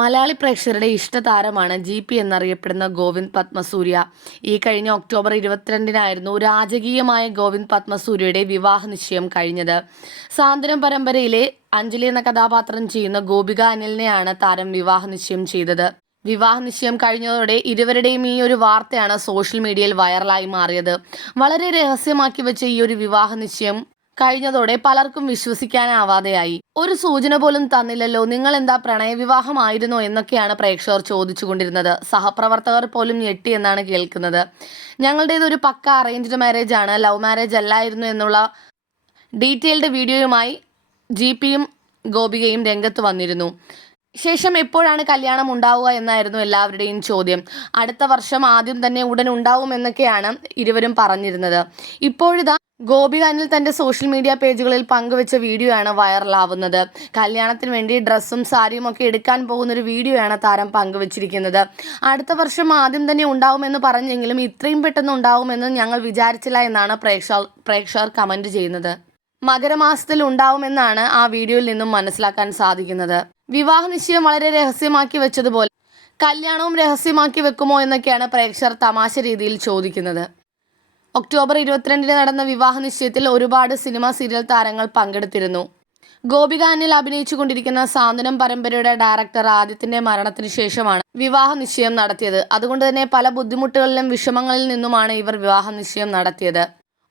മലയാളി പ്രേക്ഷകരുടെ ഇഷ്ടതാരമാണ് G P എന്നറിയപ്പെടുന്ന ഗോവിന്ദ് പത്മസൂര്യ. ഈ കഴിഞ്ഞ ഒക്ടോബർ ഇരുപത്തിരണ്ടിനായിരുന്നു രാജകീയമായ ഗോവിന്ദ് പത്മസൂര്യയുടെ വിവാഹ നിശ്ചയം കഴിഞ്ഞത്. സാന്ത്വനം പരമ്പരയിലെ അഞ്ജലി എന്ന കഥാപാത്രം ചെയ്യുന്ന ഗോപിക അനിലിനെയാണ് താരം വിവാഹ നിശ്ചയം ചെയ്തത്. വിവാഹ നിശ്ചയം കഴിഞ്ഞതോടെ ഇരുവരുടെയും ഈ ഒരു വാർത്തയാണ് സോഷ്യൽ മീഡിയയിൽ വൈറലായി മാറിയത്. വളരെ രഹസ്യമാക്കി വെച്ച ഈ ഒരു വിവാഹ നിശ്ചയം കഴിഞ്ഞതോടെ പലർക്കും വിശ്വസിക്കാനാവാതെയായി. ഒരു സൂചന പോലും തന്നില്ലല്ലോ നിങ്ങൾ എന്താ പ്രണയവിവാഹമായിരുന്നോ എന്നൊക്കെയാണ് പ്രേക്ഷകർ ചോദിച്ചുകൊണ്ടിരുന്നത്. സഹപ്രവർത്തകർ പോലും ഞെട്ടി എന്നാണ് കേൾക്കുന്നത്. ഞങ്ങളുടേത് ഒരു പക്ക അറേഞ്ച്ഡ് മാരേജ് ആണ്. ലവ് മാരേജ് അല്ലായിരുന്നു എന്നുള്ള ഡീറ്റെയിൽഡ് വീഡിയോയുമായി ജി പിയും ഗോപികയും രംഗത്ത് വന്നിരുന്നു. ശേഷം എപ്പോഴാണ് കല്യാണം ഉണ്ടാവുക എന്നായിരുന്നു എല്ലാവരുടെയും ചോദ്യം. അടുത്ത വർഷം ആദ്യം തന്നെ ഉടൻ ഉണ്ടാവും എന്നൊക്കെയാണ് ഇരുവരും പറഞ്ഞിരുന്നത്. ഇപ്പോഴിതാ ഗോപിക അനിൽ തന്റെ സോഷ്യൽ മീഡിയ പേജുകളിൽ പങ്കുവെച്ച വീഡിയോ ആണ് വൈറലാവുന്നത്. കല്യാണത്തിന് വേണ്ടി ഡ്രസ്സും സാരിയും ഒക്കെ എടുക്കാൻ പോകുന്ന ഒരു വീഡിയോ ആണ് താരം പങ്കുവച്ചിരിക്കുന്നത്. അടുത്ത വർഷം ആദ്യം തന്നെ ഉണ്ടാവുമെന്ന് പറഞ്ഞെങ്കിലും ഇത്രയും പെട്ടെന്ന് ഉണ്ടാവുമെന്ന് ഞങ്ങൾ വിചാരിച്ചില്ല എന്നാണ് പ്രേക്ഷകർ പ്രേക്ഷകർ കമന്റ് ചെയ്യുന്നത്. മകരമാസത്തിൽ ഉണ്ടാവുമെന്നാണ് ആ വീഡിയോയിൽ നിന്നും മനസ്സിലാക്കാൻ സാധിക്കുന്നത്. വിവാഹ നിശ്ചയം വളരെ രഹസ്യമാക്കി വെച്ചതുപോലെ കല്യാണവും രഹസ്യമാക്കി വെക്കുമോ എന്നൊക്കെയാണ് പ്രേക്ഷകർ തമാശ രീതിയിൽ ചോദിക്കുന്നത്. ഒക്ടോബർ ഇരുപത്തിരണ്ടിന് നടന്ന വിവാഹ നിശ്ചയത്തിൽ ഒരുപാട് സിനിമ സീരിയൽ താരങ്ങൾ പങ്കെടുത്തിരുന്നു. ഗോപിക അനിൽ അഭിനയിച്ചു കൊണ്ടിരിക്കുന്ന സാന്ത്വനം പരമ്പരയുടെ ഡയറക്ടർ ആദ്യത്തിന്റെ മരണത്തിന് ശേഷമാണ് വിവാഹ നിശ്ചയം നടത്തിയത്. അതുകൊണ്ട് തന്നെ പല ബുദ്ധിമുട്ടുകളിലും വിഷമങ്ങളിൽ നിന്നുമാണ് ഇവർ വിവാഹ നിശ്ചയം നടത്തിയത്.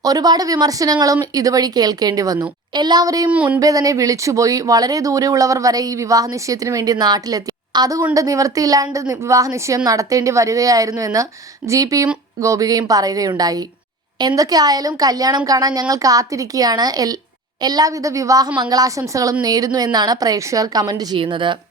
ഒരുപാട് വിമർശനങ്ങളും ഇതുവഴി കേൾക്കേണ്ടി വന്നു. എല്ലാവരെയും മുൻപേ തന്നെ വിളിച്ചുപോയി വളരെ ദൂരെയുള്ളവർ വരെ ഈ വിവാഹ നിശ്ചയത്തിന് വേണ്ടി നാട്ടിലെത്തി. അതുകൊണ്ട് നിവൃത്തിയില്ലാണ്ട് നി- വിവാഹ നിശ്ചയം നടത്തേണ്ടി വരികയായിരുന്നു എന്ന് ജി പിയും ഗോപികയും പറയുകയുണ്ടായി. എന്തൊക്കെ ആയാലും കല്യാണം കാണാൻ ഞങ്ങൾ കാത്തിരിക്കുകയാണ്. എല്ലാവിധ വിവാഹ മംഗളാശംസകളും നേരുന്നു എന്നാണ് പ്രേക്ഷകർ കമന്റ് ചെയ്യുന്നത്.